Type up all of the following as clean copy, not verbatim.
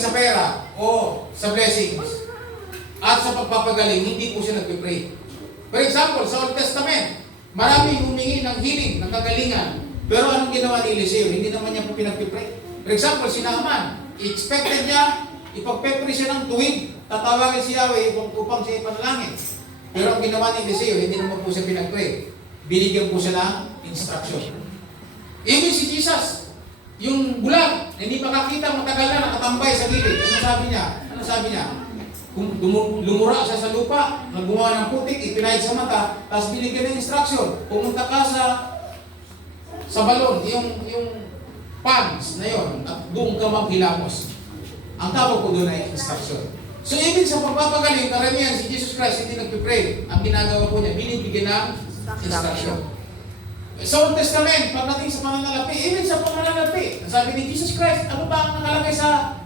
pagdating sa pera o sa blessings at sa pagpapagaling, hindi po siya nagpipray. For example, sa Old Testament, maraming humingi ng healing, ng kagalingan. Pero anong ginawa ni Eliseo? Hindi naman niya po pinagpipray. For example, si Naaman, expected niya, ipagpipray siya ng tuwid, tatawagin si Yahweh upang siya ipanalangin. Pero ang ginawa ni Eliseo, hindi naman po siya pinagpray. Binigyan po siya ng instruction. Even si Jesus, yung bulag, hindi makakita, matagal na, nakatambay sa gilid. Ano sabi niya? Ano sabi niya? Kung lumura siya sa lupa, gumawa ng putik, ipinahid sa mata, tapos binigyan ng instruction. Pumunta ka sa balon, yung pans na yon, at doon ka maghilamos. Ang tawag po doon ay instruction. So even sa pagpapagaling, karamihan si Jesus Christ hindi nagpipray. Ang ginagawa po niya, binibigyan ng instruction. Sa Old Testament, pagdating sa pananalapi, even sa pananalapi, sabi ni Jesus Christ, ano ba ang nakalagay sa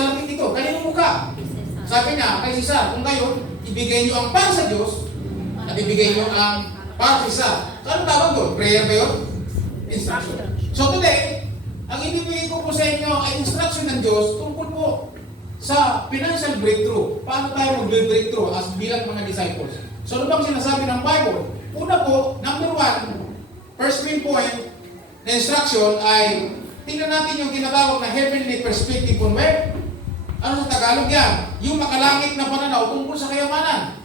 lapit ito? Kaninong mukha? Sabi niya, kay Cesar, kung kayo, ibigay niyo ang para sa Diyos, at ibigay niyo ang para sa Cesar. So ano tawag doon? Prayer ba yun? Instruction. So today, ang ibibigay ko po sa inyo ay instruction ng Diyos tungkol po sa financial breakthrough. Paano tayo mag-breakthrough as bilang mga disciples? So ano bang sinasabi ng Bible? Una po, number one, first main point na instruction ay tingnan natin yung tinatawag na heavenly perspective on wealth. Ano sa Tagalog yan? Yung makalangit na pananaw tungkol sa kayamanan.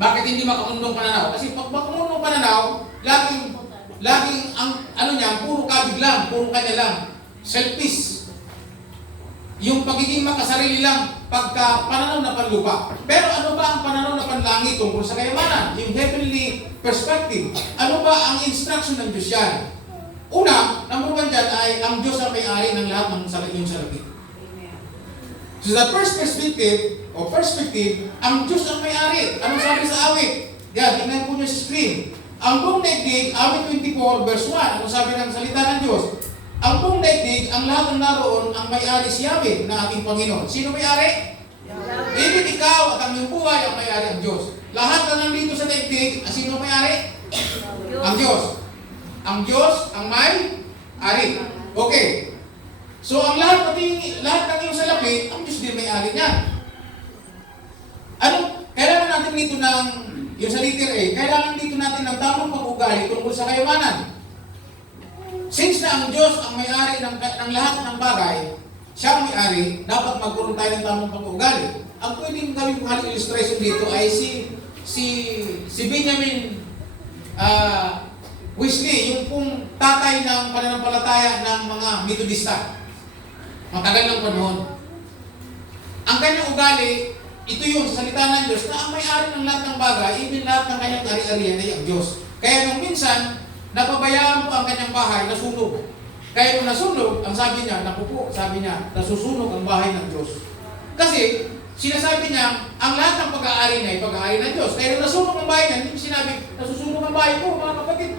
Bakit hindi makamundong pananaw? Kasi pag makamundong pananaw, laging ang ano niya, puro kabig lang, puro kanya lang. Selfish. Yung pagiging makasarili lang, pagka pananaw na panlupa. Pero ano ba ang pananaw na panlangit tungkol sa kayamanan? Yung heavenly perspective. Ano ba ang instruction ng Diyos yan? Una, number one dyan ay ang Diyos ang may-ari ng lahat ng yung salapi. So the first perspective, ang Diyos ang may-ari. Anong sabi sa awit? Yan, tingnan po nyo sa screen. Ang buong daigdig, awit 24 verse 1, anong sabi ng salita ng Diyos? Ang buong daigdig, ang lahat ng naroon, ang may-ari si Yahweh na ating Panginoon. Sino may-ari? Even ikaw at ang iyong buhay ang may-ari ang Diyos. Lahat na nandito sa daigdig, sino may-ari? Ang Diyos. Ang Diyos ang may-ari. Okay. So ang lahat ng iyong salapi, ang Diyos din may-ari niyan. Kailangan natin dito ng, yung sa letter A, kailangan dito natin ng tamang pag-ugali tungkol sa kayamanan. Since na ang Diyos ang may-ari ng lahat ng bagay, siya ang may-ari, dapat magkaroon tayo ng tamang pag-ugali. Ang pwedeng gawin kong illustration dito ay si Benjamin Wesley, yung pong tatay ng pananampalataya ng mga Methodista. Matagal ng panahon. Ang kanyang ugali, ito yung salita ng Diyos na ang may-ari ng lahat ng bagay, even lahat ng kanyang ari-arian ay ang Diyos. Kaya nung minsan, napabayaan po ang kanyang bahay, nasunog. Kaya nung nasunog, ang sabi niya, sabi niya, nasusunog ang bahay ng Diyos. Kasi, sinasabi niya, ang lahat ng pag-aari niya ay pag-aari ng Diyos. Kaya nung nasunog ang bahay niya, hindi sinabi, nasusunog ang bahay ko, mga kapatid,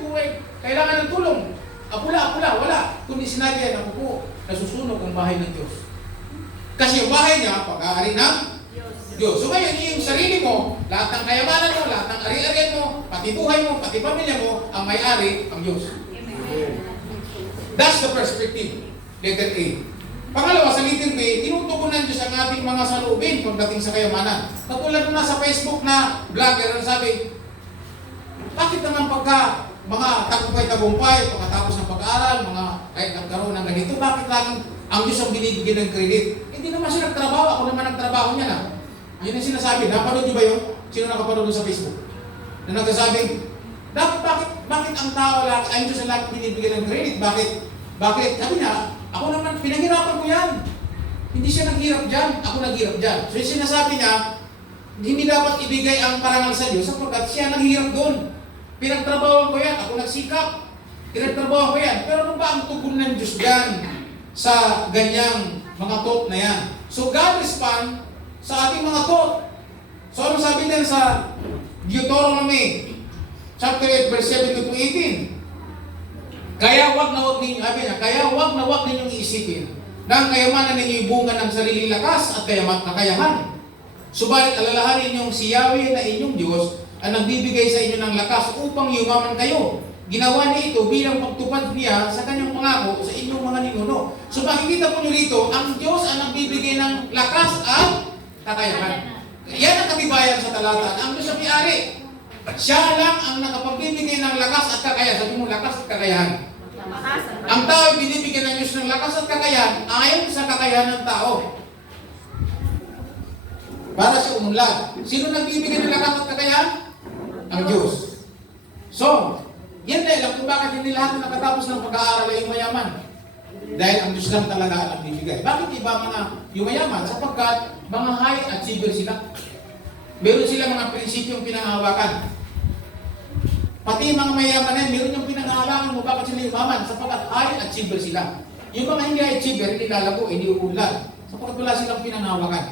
kailangan ng tulong. Apula, wala. Kundi sinabi niya, nasusunog ang bahay ng Diyos. Kasi yung bahay niya, pag-aari ng Diyos. So ngayon, yung sarili mo, lahat ng kayamanan mo, lahat ng ari-arian mo, pati buhay mo, pati pamilya mo, ang may-ari, ang Diyos. Amen. That's the perspective. Letter A. Pangalawa, sa letter B, tinutugunan Diyos ang ating mga salubin pagdating sa kayamanan. Katulad na sa Facebook na vlogger, ang sabi, bakit naman pagka mga tagumpay-tagumpay, pagkatapos ng pag-aaral, mga kahit nagkaroon ng ganito, bakit laging ang Diyos ang binibigyan ng credit? Hindi naman siya nagtrabaho, ako naman nagtrabaho niya na. Yun ang sinasabi. Napanood niyo ba yun? Sino nakapanood sa Facebook? Na nagsasabi, bakit ang tao lang, ay Diyos ang lahat binibigyan ng credit? Bakit? Sabi niya, ako naman, pinaghirapan ko yan. Hindi siya naghirap dyan, ako naghirap dyan. So yung sinasabi niya, hindi dapat ibigay ang parangal sa Diyos sapagkat siya naghirap doon. Pinagtrabaho ko yan, ako nagsikap. Pinagtrabaho ko yan. Pero ano ba ang tugon ng Diyos dyan sa ganyang mga thought na yan? So God respond sa ating mga thought. So ano sabi din sa Deuteronomy chapter 8 verse 7 to 18? Kaya wag na wag ninyong iisipin na ang kayamanan ninyo bunga ng sariling lakas at kakayahan. Subalit alalahanin ninyong si Yahweh na inyong Diyos ang nagbibigay sa inyo ng lakas upang yumaman kayo. Ginawa niya ito bilang pagtupad niya sa kanyang pangako sa inyong mga ninuno. So makikita po nyo rito, ang ng lakas at kakayahan. Yan ang katibayan sa talata. Ang Diyos ang may-ari. Siya lang ang nakapagbibigay ng lakas at kakayahan. Sabi mo, lakas at kakayahan. Ang tao ay binibigyan ng Diyos ng lakas at kakayahan ayon sa kakayahan ng tao. Para siya umunlad. Sino nagbibigay ng lakas at kakayahan? Ang Diyos. So, yan dahil lang kung bakit hindi lahat na nakatapos ng pag-aaral ay mayaman. Dahil ang Diyos lang talaga ang bibigay. Bakit iba mga yumayaman? Sapagkat mga high achiever sila. Meron sila mga prinsipyong pinanghawakan. Pati yung mga mayaman na meron yung pinanghawakan mo bakit sila yumaman? Sapagkat high achiever sila. Yung mga hindi achiever, hindi lalago, hindi uunlad. Sapagkat wala silang pinanghawakan.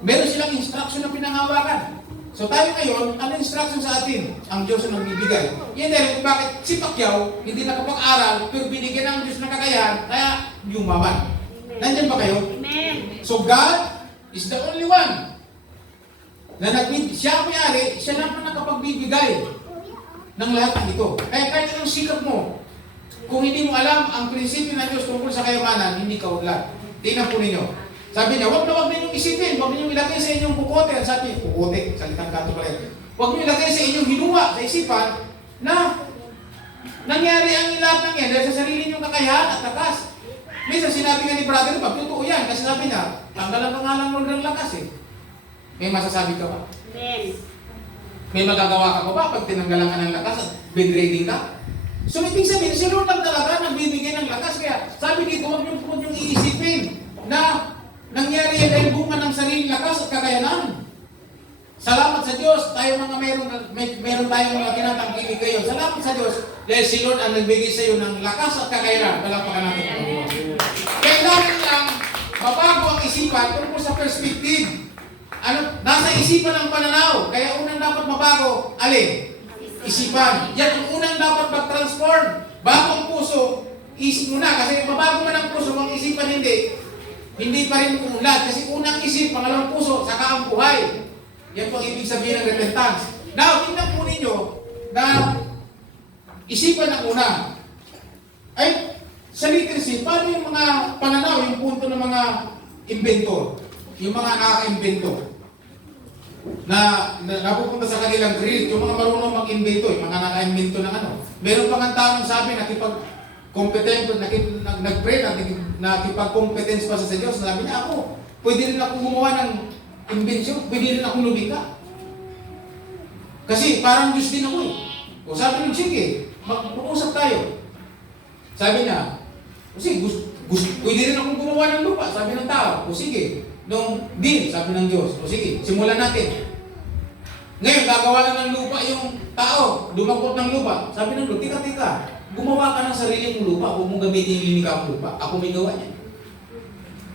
Meron silang instruction na pinanghawakan. So tayo ngayon, ano instruction sa atin? Ang Diyos ang nagbibigay. Yan dahil kung bakit si Pacquiao hindi nakapag-aral, pero binigyan ng Diyos ng kakayahan, kaya yumaman. Nandyan ba kayo? Amen. So God is the only one na siya ang may-ari, siya lang ang nakapagbibigay ng lahat ng ito. Kaya kahit anong sikap mo, kung hindi mo alam ang prinsipyo ng Diyos tungkol sa kayamanan, hindi ka unlad. Tingnan po ninyo. Sabi niya, huwag ninyong isipin, huwag ninyong ilagay sa inyong kukote. At sabi, kukote, salitang kanto pala yun. Huwag ninyong ilagay sa inyong hinuwa, sa isipan, na nangyari ang lahat ng yan dahil sa sarili ninyong kakayahan at lakas. Minsan sinabi nga ni Brother Bob, totoo yan, kasi sabi niya, tanggalan ka nga lang ng lakas eh. May masasabi ka ba? Amen. May magagawa ka pa ba pag tinanggalan ka ng lakas at bedridden ka? So ibig sabihin, si Lord lang talaga nagbibigay ng lakas. Kaya sabi dito, huwag niyong iisipin na nangyari yan dahil bunga ng sariling lakas at kakayanan. Salamat sa Diyos, tayo mga meron tayong mga tinatangkilig kayo. Salamat sa Diyos dahil si Lord ang nagbigay sa iyo ng lakas at kakayanan. Palapakan natin ang Diyos. Kailangan lang mabago ang isipan tungkol sa perspective. Nasa isipan ang pananaw. Kaya unang dapat mabago, alin? Isipan. Yan ang unang dapat mag-transform. Bago ang puso, isip mo na. Kasi mabago man ang puso, ang isipan hindi pa rin umunlad. Kasi unang isip, pangalawang puso, saka ang buhay. Yan po ang ibig sabihin ng repentance. Now, tingnan po ninyo na isipan ang una. Ay, sa literacy, paano yung mga pananaw, yung punto ng mga inventor, yung mga nakaka-inventor, na napupunta sa kanilang career, yung mga marunong mag-invento, yung mga naka-invento ng ano. Meron pa nga tao sabi, nakipag-competence, nag-pray, nakipag-competence pa sa Diyos. Sabi niya, ako, pwede rin akong gumawa ng invention, pwede rin akong lumika. Kasi parang Diyos din ako eh. O sabi niya, sige, mag-usap tayo. Sabi niya, kasi pwede rin akong gumawa ng lupa, sabi ng tao. O sige, nung din, sabi ng Diyos. O sige, simulan natin. Ngayon, gagawa na ng lupa yung tao, dumagpot ng lupa. Sabi ng Lord, tika, gumawa ka ng sarili mong lupa, huwag mong gamitin yung linika mong lupa. Ako may gawa niya.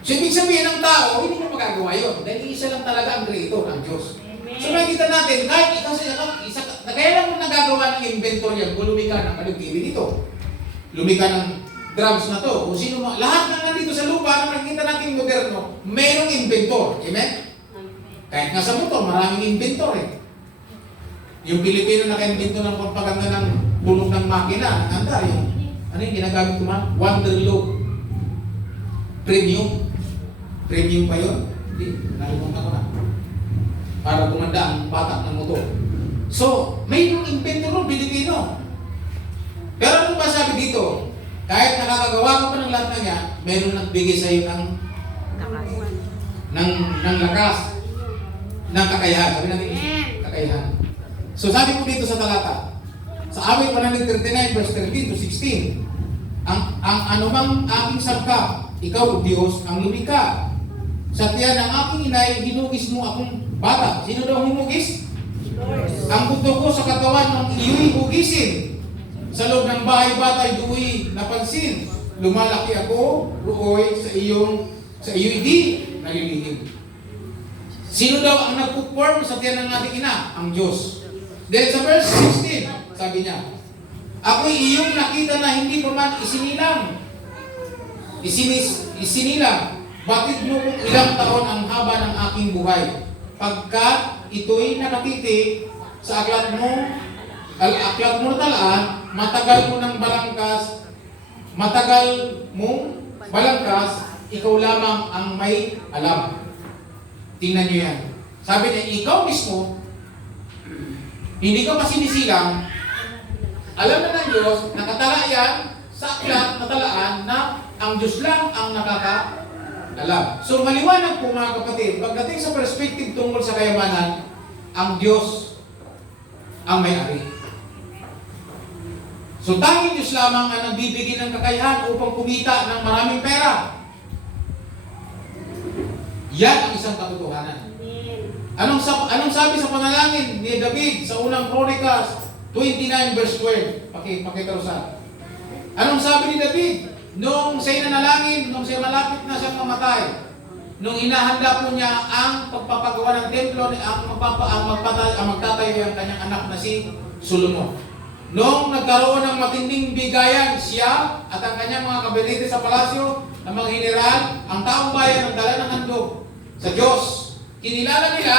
So, ibig sabihin ng tao, hindi niya magagawa yun. Dahil isa lang talaga ang creator, ang Diyos. So, makikita natin, kahit kaya lang mo nagagawa ng inventor yan, kung lumika ng kalugkiwi dito. Lumika ng drums na to. Kung sino lahat na nandito sa lupa na nakikita natin moderno, mayroong inventor. Amen? Kahit nga sa motor, maraming inventor eh. Yung Pilipino naka-invento ng pagpaganda ng punog ng makina, andar yung, ano yung ginagamit ko man? Wonderloop. Premium pa yun? Hindi, nalimutan ko na. Para gumanda ang patak ng motor. So, mayroong inventor ng Pilipino. Pero ano ba sabi dito? Kahit nakakagawa ka pa ng lahat na yan, mayroong nagbigay sa iyo ng lakas, ng kakayahan. Sabi natin, kakayahan. So sabi ko dito sa talata, sa awit 139 verse 13 to 16, ang anumang aking sangka, ikaw, Diyos, ang lumika. Sa tiyan ng aking inay, hinugis mo akong bata. Sino daw humugis? Ang buto ko sa katawan ng iyo'y hugisin. Sa loob ng bahay batay duwi napansin. Lumalaki ako, ruoy, sa iyo'y di nalilihim. Sino daw ang nagpo-form sa tiyan ng ating ina? Ang Diyos. Then sa verse 16, sabi niya, ako'y iyong nakita na hindi pa man isinilang. Isinilang. Batid mo kung ilang taon ang haba ng aking buhay. Pagka ito'y nakatiti sa aklat mo na talaan, matagal mong balangkas, ikaw lamang ang may alam. Tingnan nyo yan. Sabi niya, ikaw mismo, hindi ka masinisilang, alam na ng Diyos, nakatala yan sa aklat, natalaan na ang Diyos lang ang nakakaalam. So maliwanag po mga kapatid, pagdating sa perspective tungkol sa kayamanan, ang Diyos ang may-ari. So tanging Diyos lamang ang nagbibigay ng kakayahan upang kumita ng maraming pera. Yan ang isang katotohanan. Anong sabi sa panalangin ni David sa unang Chronicles 29 verse 12? Pakitarusan. Anong sabi ni David? Nung siya'y nanalangin, nung siya malapit na siyang mamatay, nung inahanda po niya ang pagpapagawa ng templo, ang magtatayo ang kanyang anak na si Solomon. Nung nagkaroon ng matinding bigayan, siya at ang kanyang mga kabinete sa palasyo, ng mga general, ang taong bayan nagdala ng handog sa Diyos. Kinilala nila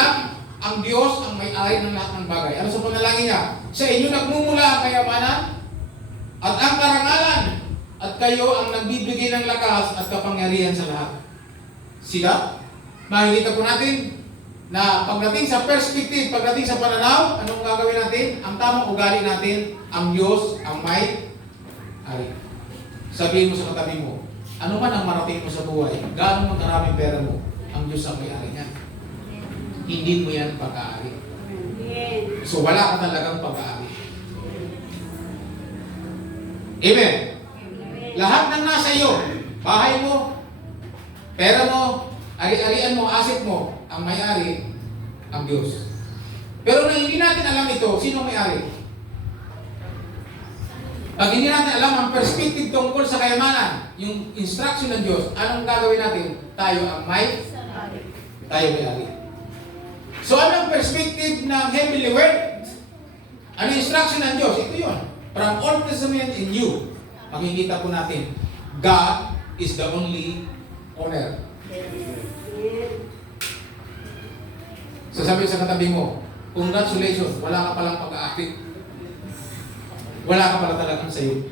ang Diyos ang may-ari ng lahat ng bagay. Ano sa panalangin niya? Sa inyo nagmumula ang kayamanan at ang karangalan, at kayo ang nagbibigay ng lakas at kapangyarihan sa lahat. Sila, makikita po natin na pagdating sa perspective, pagdating sa pananaw, anong gagawin natin? Ang tamang ugali natin, ang Diyos ang may-ari. Sabihin mo sa katabi mo, ano man ang marating mo sa buhay, gaano man karaming pera mo, ang Diyos ang may-ari niya. Hindi mo yan pag-aari. So wala ka talagang pag-aari. Amen. Lahat ng nasa iyo, bahay mo, pera mo, ari-arian mo, asset mo, ang may-ari, ang Diyos. Pero nang hindi natin alam ito, sino may-ari? Pag hindi natin alam ang perspective tungkol sa kayamanan, yung instruction ng Diyos, anong gagawin natin? Tayo ang may-ari. So anong perspective ng heavenly world? Ano instruction ng Diyos? Ito yun. From Old Testament in New, makikita po natin, God is the only owner. So sabi sa katabi mo, congratulations, wala ka palang pag-aakit. Wala ka pala talagang sayo.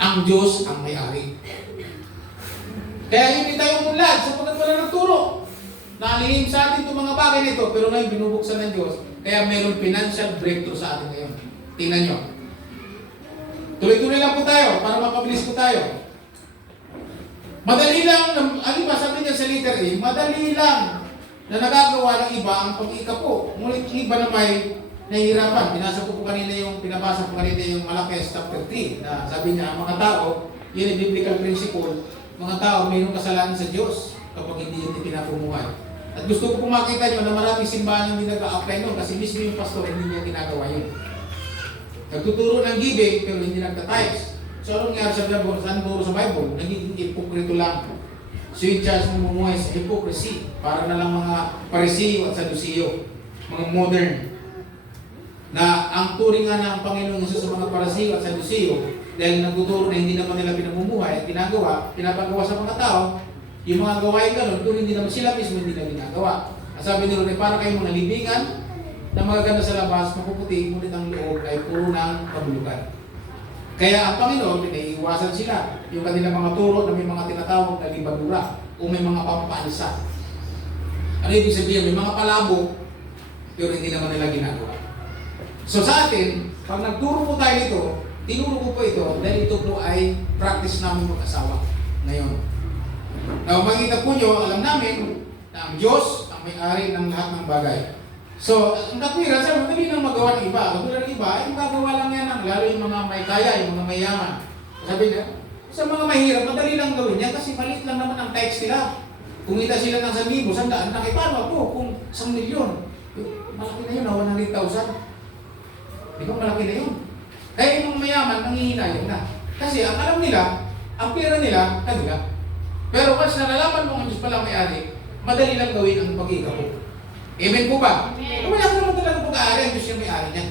Ang Diyos ang may-ari. Kaya hindi tayo umunlad sapagkat wala nagturo. Nalihim sa atin itong mga bagay nito, pero ngayon binubuksan ng Diyos. Kaya mayroon financial breakthrough sa atin ngayon. Tingnan nyo. Tuloy-tuloy lang po tayo para mapabilis po tayo. Madali lang, ano ba sabi niya sa letter A, madali lang na nagagawa ng iba ang pag-iikapo. Ngunit yung iba na may nahihirapan. Pinabasa ko kanina yung Malachias chapter 3 na sabi niya, mga tao, yun yung biblical principle, mga tao mayroong kasalanan sa Diyos kapag hindi yun pinapumuhay. At gusto ko makita nyo na maraming simbahan hindi nag-a-apply nun kasi mismo yung pastor hindi niya ginagawa yun. Nagtuturo ng giving pero hindi nagta-tithes. So anong nangyari sa Bible? Saan turo sa Bible? Nagiging ipokrito lang. So yung church mo mumuhay sa hypocrisy. Para na lang mga Pariseo at Saduceo. Mga modern. Na ang turing nga ng Panginoon Jesus sa mga Pariseo at Saduceo dahil nagtuturo na hindi naman nila pinamumuhay at pinapagawa sa mga tao, yung mga gawain ganun, kung hindi naman sila mismo hindi na ginagawa. Ang sabi nila, para kayong mga libingan na magaganda sa labas, mapuputi, ngunit ang loob ay puro ng kabulukan. Kaya ang Panginoon, pinaiiwasan sila. Yung kanilang mga turo na may mga tinatawag na libadura o may mga pampaalsa. Ano ibig sabihin? May mga palabo, pero hindi naman nila ginagawa. So sa atin, pag nagturo po tayo nito, tinuro ko po ito dahil ito po ay practice namin mag-asawa ngayon. Now, makikita po nyo, alam namin na ang Diyos ang may-ari ng lahat ng bagay. So, ang katwiran, sir, madali nang magawa ng iba. Katwiran ng iba, ay magagawa lang yan lalo yung mga may kaya, yung mga mayaman. Sabi niya, sa mga mahirap, madali lang gawin yan kasi maliit lang naman ang text nila. Kumita sila ng 1,000, 100, nakipano ako kung 1,000,000. Malaki na yun, 100,000. Di ba malaki na yun? Kaya yung mayaman, nanghihinayin na. Kasi ang alam nila, ang pera nila, kanila. Pero once nalalaman mo ang Diyos pala may-ari, madali lang gawin ang pag-iikapo. Amen po ba? Amen. Wala ko naman talaga pag-aari, ang Diyos yung may-ari niya.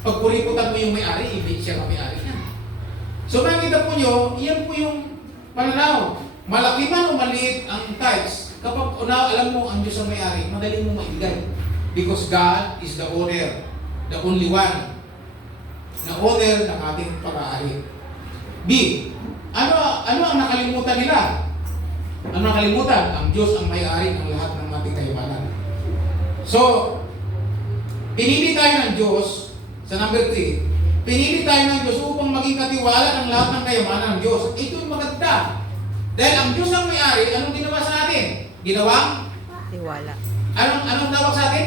Pag puriputan mo yung may-ari, ibig siya ang may-ari niya. So makikita po nyo, iyan po yung pananaw. Malaki man o maliit ang tithes, kapag alam mo ang Diyos ang may-ari, madali mo maibigay. Because God is the owner, the only one, na owner ng ating pag-aari. B, ano ang nakalimutan nila? Ano nakalimutan? Ang Diyos ang may-ari ng lahat ng ating kayamanan. So, pinili tayo ng Diyos, sa number 3, pinili tayo ng Diyos upang maging katiwala ng lahat ng kayamanan ng Diyos. Ito yung maganda. Dahil ang Diyos ang may-ari, anong ginawa sa atin? Ginawang? Tiwala. Anong tawag sa atin?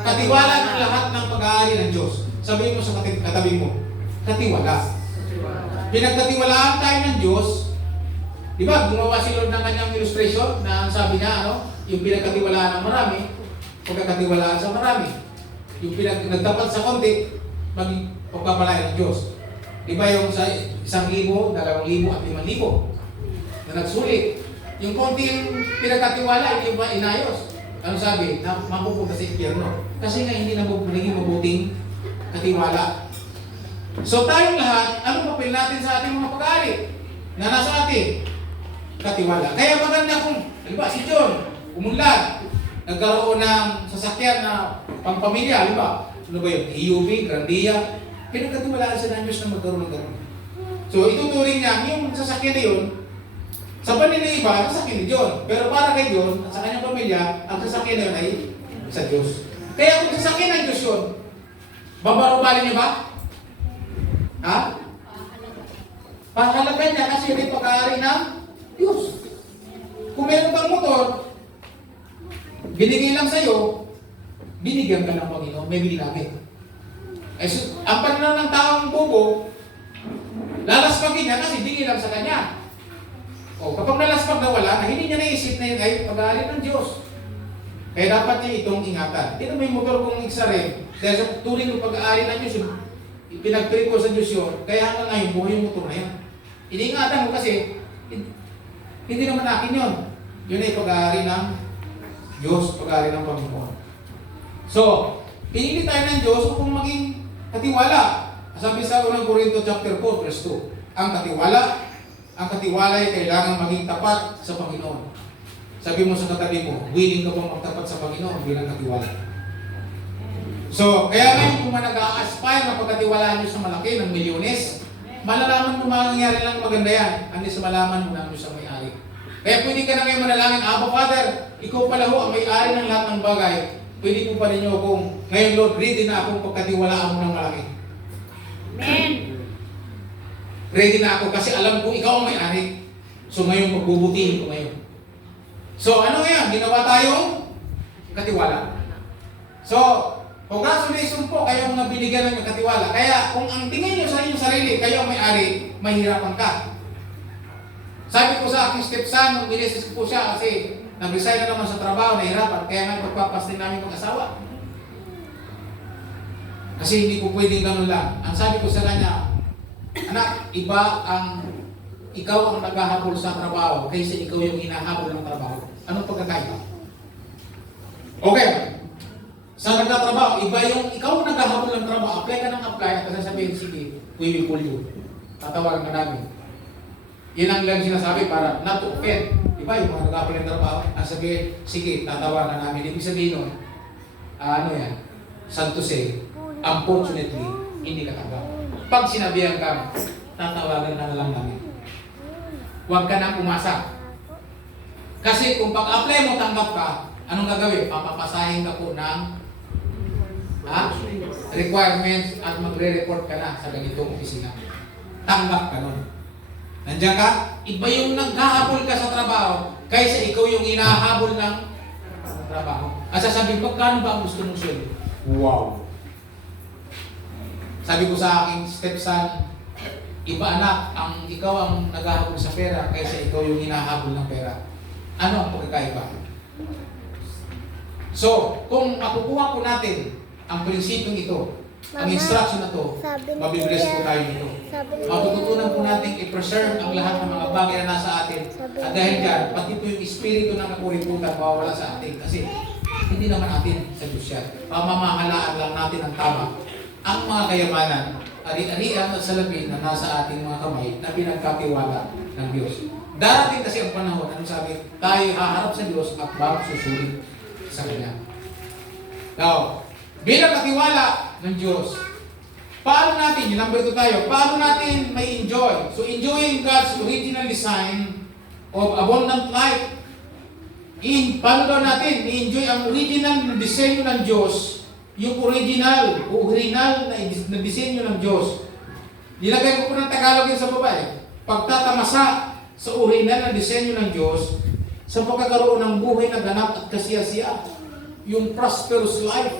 Katiwala ng lahat ng pag-aari ng Diyos. Sabihin mo sa katabi mo, katiwala. Pinagkatiwalaan tayo ng Diyos. Di ba, gumawa si Lord ng kanyang illustration na sabi niya, yung pinagkatiwalaan ng marami, pagkakatiwalaan sa marami. Yung nagtapat sa konti, maging pagpapalain ng Diyos. Di ba yung sa 1,000, 2,000 at 5,000 na nagsulit. Yung konting pinagkatiwala, hindi ba inayos? Ano sabi? Na mapupunta sa impyerno. Kasi nga hindi na naging mabuting katiwala. So tayong lahat, anong papel natin sa ating mga pag-aari na nasa atin? Katiwala. Kaya maganda kung, halimbawa si John, umunlad, nagkaroon ng sasakyan na pangpamilya, halimbawa, ano ba yun? EUV, Grandia, pinagkatiwalaan siya ng Diyos na magkaroon ng gano'n. So ituturing niya, yung sasakyan na yun, sa panin ng iba, sasakyan ni John. Pero para kay John, at sa kanyang pamilya, ang sasakyan na yun ay sa Diyos. Kaya kung sasakyan ng Diyos yun, babarubalin niya ba? Ha? Pahalagan niya kasi may pag-aari ng Diyos. Kung meron kang motor, binigay lang sa'yo, binigyan ka ng Panginoon, may binigay. Ang pananaw ng taong bobo, lalaspagin niya kasi binigay lang sa kanya. O, kapag nalaspag na wala, na hindi niya naisip na yun ay pag-aari ng Diyos. Kaya dapat niya itong ingatan. Ito may motor kong isa rin. Dahil sa tuloy ng pag-aari ng Diyos, pinag-pray ko sa Diyos yun, kaya hanggang ngayon, buhay yung motor na yan. Iniingatan mo kasi, hindi naman akin yun. Yun ay pag-aari ng Diyos, pag-aari ng Panginoon. So, pinili tayo ng Diyos upang maging katiwala. Sabi sa 1 Corinto chapter 4, verse 2, ang katiwala ay kailangan maging tapat sa Panginoon. Sabi mo sa katabi mo, willing ka bang magtapat sa Panginoon bilang katiwala? So, kaya ngayon kung nag-a-aspire na pagkatiwalaan nyo sa malaki ng milyones, malalaman mo mangyayari lang maganda yan, hanggang sa malaman mo na ano sa may-ari. Kaya pwede ka na ngayon manalangin, Abba Father, ikaw pala ho ang may-ari ng lahat ng bagay. Pwede po pa ninyo akong, ngayon Lord, ready na akong pagkatiwalaan mo ng malaki. Amen. Ready na ako kasi alam ko ikaw ang may-ari. So ngayon, magbubutihin ko ngayon. So ano ngayon? Ginawa tayong katiwala. So, congratulations po kayo mga binigyan ng katiwala. Kaya kung ang tingin nyo sa inyong sarili, kayo ang may-ari, mahirapan ka. Sabi ko sa aking stepson, nung binisis ko po siya kasi nag-resign na naman sa trabaho, nahirapan. Kaya nga pagpapastin namin mag-asawa. Kasi hindi ko pwedeng ganun lang. Ang sabi ko sa kanya, anak, iba ang ikaw ang naghahabol sa trabaho kaysa ikaw yung hinahabol ng trabaho. Anong pagkakaiba? Okay. Sa nagtatrabaho, iba yung ikaw ang naghahabol ng trabaho. Apply ka ng apply at sasabihin, sige, we will call you. Tatawagan ka namin. Yan ang lang sinasabi para not to offend. Iba yung mga nag-apply ng trabaho. Ang sabihin, sige, tatawagan namin. Ibig sabihin nun, ano yan? Sad to say, unfortunately, hindi ka tanggap. Pag sinabihan ka, tatawagan na lang namin. Huwag ka nang umasa. Kasi kung pag-apply mo, tanggap ka, anong gagawin? Papapasahin ka po ng requirements at magre-report ka na sa ganitong opisina. Tanggap ka nun. Nandiyan ka? Iba yung naghahabol ka sa trabaho kaysa ikaw yung hinahabol ng trabaho. At sasabihin, magkano ba ang gusto mong sweldo? Wow! Sabi ko sa aking stepson, iba anak, ikaw ang naghahabol sa pera kaysa ikaw yung hinahabol ng pera. Ano ang pagkakaiba? So, kung makukuha po natin ang prinsipyong ito, ang instruction na to, mabibless po tayo nito. Matututunan po natin i-preserve ang lahat ng mga bagay na nasa atin. At dahil dyan, pati po yung espiritu ng kapuriputan mawawala sa atin. Kasi hindi naman natin sa Diyos yan. Pamamahalaan lang natin ang tama. Ang mga kayamanan, ari-arian at salamin na nasa ating mga kamay na pinagkatiwala ng Diyos. Darating kasi ang panahon, ano sabi, tayo haharap sa Diyos at bago susulit sa Kanya. Now, bilang katiwala ng Diyos, paano natin, yung number 2 tayo, paano natin may enjoy? So, enjoying God's original design of abundant life. Paano daw natin i-enjoy ang original na disenyo ng Diyos, yung original na disenyo ng Diyos. Nilagay ko po ng Tagalog yun sa baba eh. Pagtatamasa sa original na disenyo ng Diyos sa pagkakaroon ng buhay na ganap at kasiyasiya. Yung prosperous life.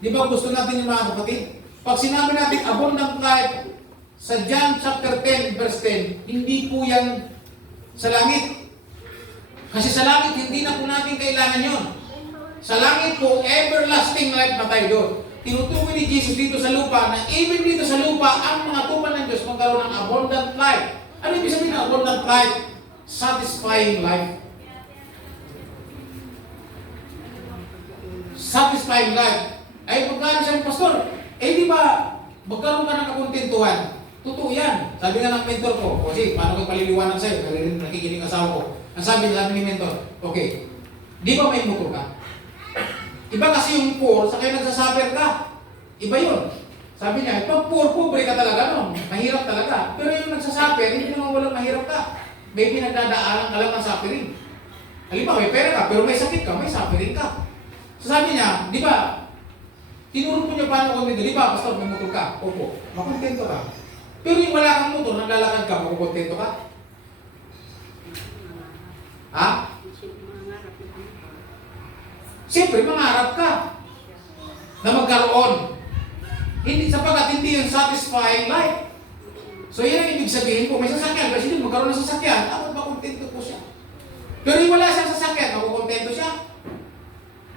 Di ba gusto natin yung mga kapatid? Pag sinabi natin abundant life, sa John chapter 10 verse 10, hindi po yan sa langit. Kasi sa langit, hindi na po natin kailangan yon. Sa langit po, everlasting life na tayo doon. Tinutukoy ni Jesus dito sa lupa na even dito sa lupa, ang mga tupan ng Diyos magkaroon ng abundant life. Ano ibig sabihin ng abundant life? Satisfying life. Satisfying life. Ay, pagkaan siya, Pastor, di ba, magkaroon ka ng kakontentuhan? Totoo yan. Sabi nga ng mentor ko, kasi paano ko paliliwanag sa'yo? Kasi nakikinig asawa ko. Ang sabi ni mentor, okay, di ba may motor ka? Iba kasi yung poor, sa kayo nagsasuffer ka. Iba yun. Sabi niya, pag pobre ka talaga, no? Mahirap talaga. Pero yung nagsasuffer, hindi naman walang mahirap ka. May pinagdadaanan ka lang ng suffering. Halimbawa, may pera ka, pero may sakit ka, may suffering ka. So sabi niya, di ba, tinuro ko niya paano kontento. Di ba, Pastor, may motor ka? Opo, makontento ka. Pero yung wala kang motor, naglalakad ka, makukontento ka? Ha? Siyempre, mangarap ka na magkaroon. Hindi, sapagat hindi yung satisfying life. So, yan ang ibig sabihin ko. May sasakyan, kasi hindi magkaroon ng sasakyan, dapat makontento po siya. Pero yung wala siyang sasakyan, makukontento siya.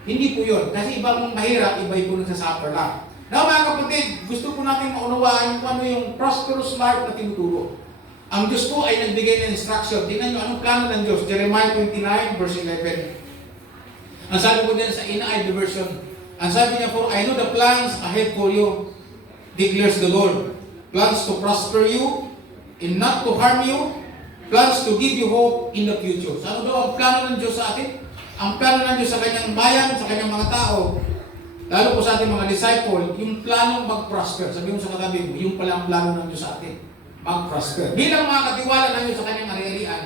Hindi po yun. Kasi iba mong mahirap, iba po nagsasuffer lang. Now, mga kapatid, gusto po natin maunawaan kung ano yung prosperous life na tinuturo. Ang Diyos po ay nagbigay ng instruction. Tingnan nyo anong plano ng Diyos. Jeremiah 29 verse 11. Ang sabi ko din sa NIV version, ang sabi niya po, I know the plans ahead for you, declares the Lord. Plans to prosper you, and not to harm you, plans to give you hope in the future. So ano daw ang plano ng Diyos sa atin? Ang plano ng Diyos sa kanyang bayan, sa kanyang mga tao, lalo po sa ating mga disciple, yung planong mag-prosper. Sabi mo sa katabi mo, yung pala ang plano ng Diyos sa atin, mag-prosper. Bilang mga katiwala ng Diyos sa kanyang ari-arian,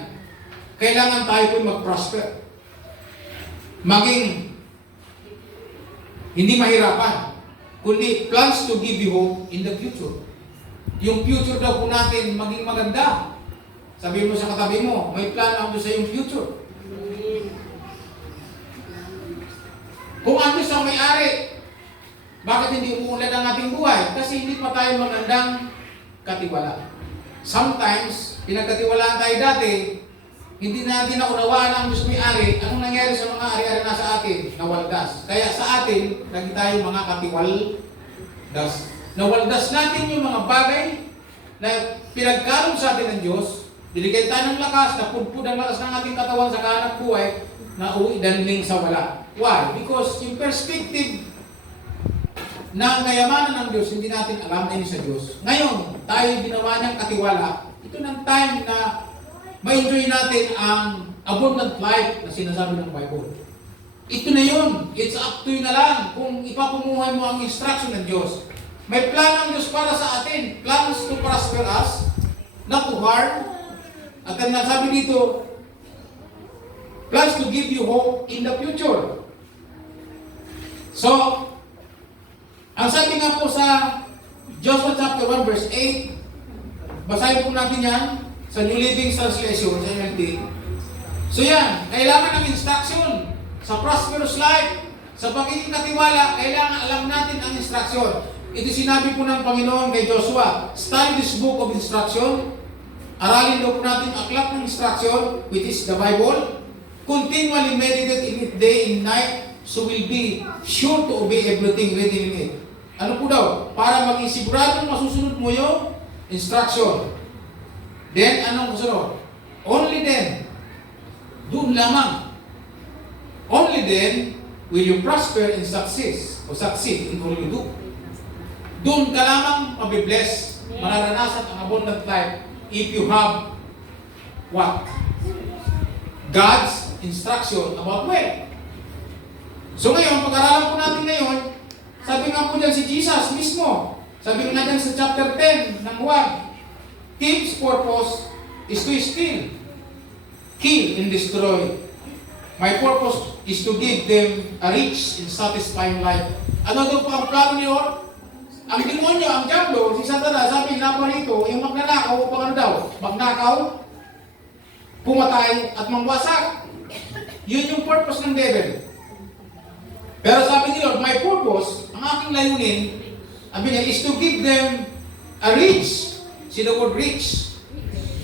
kailangan tayo po mag-prosper. Maging hindi mahirapan, kundi plans to give you hope in the future. Yung future daw po natin maging maganda. Sabi mo sa katabi mo, may plano ang Diyos sa yung future. Kung ang Diyos ang may-ari, bakit hindi umuunlad ang ating buhay? Kasi hindi pa tayo magandang katiwala. Sometimes, pinagkatiwalaan tayo dati, hindi natin naunawaan ang Diyos may-ari. Anong nangyari sa mga ari-ari na sa atin? Nawaldas. Kaya sa atin, lagi tayo mga katiwaldas. Nawaldas natin yung mga bagay na pinagkalong sa atin ng Diyos. Binigyan tayo ng lakas, napudpud ang lakas ng ating katawan sa kahanap buhay, na uwi danling sa wala. Why? Because yung perspective ng kayamanan ng Diyos, hindi natin alam na sa Diyos. Ngayon, tayo ginawa niyang katiwala. Ito ng time na ma-enjoy natin ang abundant life na sinasabi ng Bible. Ito na yun. It's up to you na lang kung ipapumuhay mo ang instruction ng Diyos. May plan ng Diyos para sa atin. Plans to prosper us, not to harm. At ang nasabi dito, plans to give you hope in the future. So, ang sabi nga po sa Joshua chapter 1 verse 8, basahin po natin yan sa New Living Translation, sa NLT. So yan, kailangan ng instruction sa prosperous life, sa pagiging katiwala, kailangan alam natin ang instruction. Ito sinabi po ng Panginoon kay Joshua, study this book of instruction, aralin daw po natin ang aklat ng instruction, which is the Bible, continually meditate in it day and night, so will be sure to obey everything written in it. Ano po daw? Para maging siguradong masusunod mo yung instruction. Then, anong kasunod? Only then, doon lamang. Only then, will you prosper and succeed in all you do. Doon ka lamang mabibless, mararanasan ang abundant life if you have what? God's instruction about wealth. So ngayon, pag-aralan po natin ngayon, sabi nga po dyan si Jesus mismo, sabi nga dyan sa chapter 10 ng 1, Thief's purpose is to steal, kill and destroy. My purpose is to give them a rich and satisfying life. Ano daw po ang plano ni Lord? Ang demonyo, ang diablo, si Satanas, sabi na po rito, yung magnanakaw, upang ano daw? Magnakaw, pumatay, at mangwasak. Yun yung purpose ng devil. Pero sabi ni Lord, my purpose, ang aking layunin, sabi niya, is to give them a rich, see the word rich,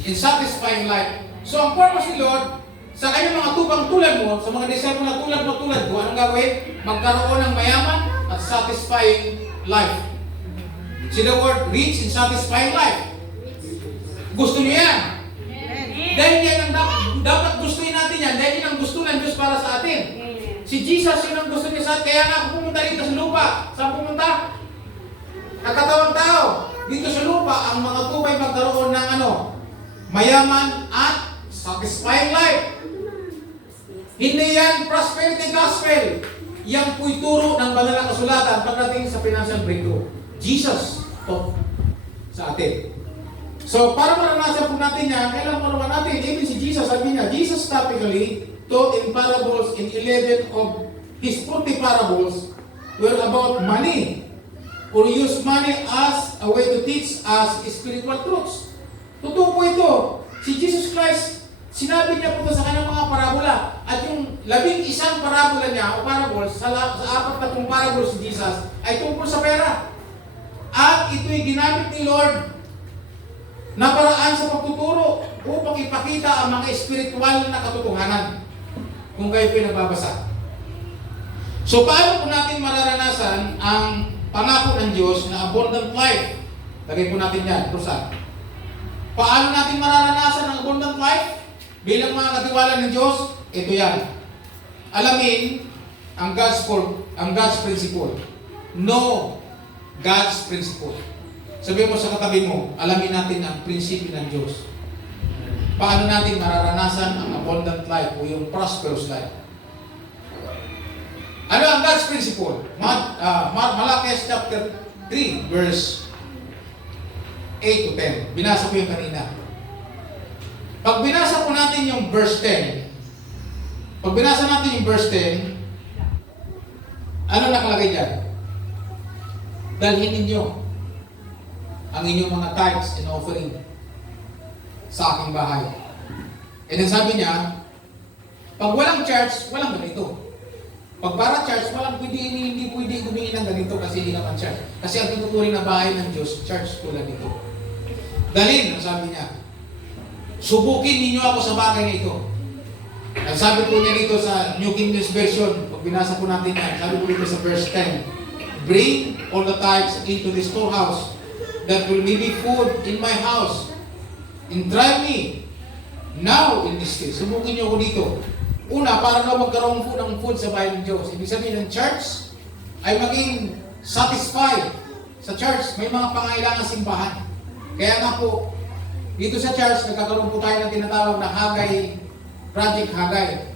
in satisfying life. So ang purpose ni Lord, sa kanyang mga tubang tulad mo, sa mga disciple na tulad mo, anong gagawin? Magkaroon ng mayaman at satisfying life. See the word rich in satisfying life. Gusto niyo yan. Dahil yan ang dapat gustuin natin yan. Dahil yan ang gusto ng Diyos para sa atin. Si Jesus yun ang gusto niya sa atin. Kaya nga ako pumunta dito sa lupa. Saan pumunta? Nagkatawang tao. Dito sa lupa, ang mga tubay magkaroon ng mayaman at satisfying life. Hindi yan prosperity gospel. Yan po'y turo ng banal na kasulatan pagdating sa financial breakthrough. Jesus taught sa atin. So, para maranasan po natin yan, kailangan malaman natin, even si Jesus, sabi niya, Jesus typically taught in parables in 11 of his 40 parables were about money, or use money as a way to teach us spiritual truths. Totoo po ito. Si Jesus Christ, sinabi niya po sa kanyang mga parabola. At yung 11 parabola niya o parables, sa 40 parables si Jesus, ay tungkol sa pera. At ito'y ginamit ni Lord na paraan sa pagtuturo upang ipakita ang mga espiritual na katotohanan kung kayo pinagbabasa. So paano po natin mararanasan ang pangako ng Diyos na abundant life? Lagay po natin yan, Rosa. Paano natin mararanasan ang abundant life? Bilang mga katiwala ng Diyos, ito yan. Alamin ang God's principle. Know God's principle. Sabihin mo sa katabi mo, alamin natin ang prinsipyo ng Diyos. Paano natin mararanasan ang abundant life o yung prosperous life? Ano ang God's principle? Malachi chapter 3, verse 8 to 10. Binasa ko yung kanina. Pag binasa po natin yung verse 10, pag binasa natin yung verse 10, ano nakalagay dyan? Dalhin ninyo ang inyong mga tithes and offering sa aking bahay. And then sabi niya, pag walang church, walang ganito. Pag para church, hindi pwede humingi ng ganito kasi hindi naman church. Kasi ang tinuturing na bahay ng Diyos, church tulad nito. Dalhin, sabi niya, subukin ninyo ako sa bagay na ito. Ang sabi po niya dito sa New King James Version, pag binasa po natin yan, sabi po dito sa verse 10, bring all the tithes into the storehouse, that will be food in my house, and try me now in this day. Subukin niyo ako dito. Una, para na magkaroon po ng food sa bahay ng Diyos. Ibig sabihin ng church ay maging satisfied. Sa church, may mga pangailangan simbahan. Kaya nga po, dito sa church, nagkakaroon po tayo ng tinatawag na Hagay, Project Hagay.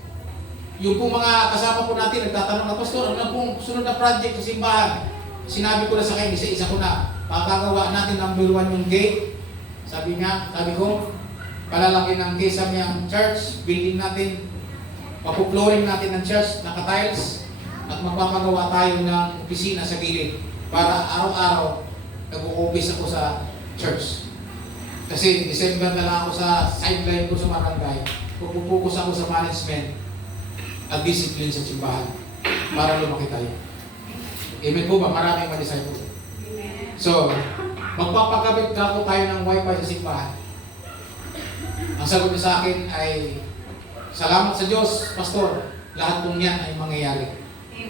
Yung po mga kasama po natin, nagtatanong na, Pastor, ano pong sunod na project sa simbahan? Sinabi ko na sa kayo, isa-isa ko na, pakagawa natin number 1 yung gate. Sabi ko, palalaki ng kisame ang church, building natin, papuploring natin ng church, naka-tiles, at magpapagawa tayo ng opisina sa gilid para araw-araw nag-o-office ako sa church. Kasi December na lang ako sa sideline ko sa barangay, pupupokus ako sa management at discipline sa simbahan para lumaki tayo. Amen po ba? Maraming ma-disciple. So, magpapakabit ka ko tayo ng wifi sa simbahan. Ang sagot niya sa akin ay, salamat sa Diyos, Pastor, lahat pong yan ay mangyayari.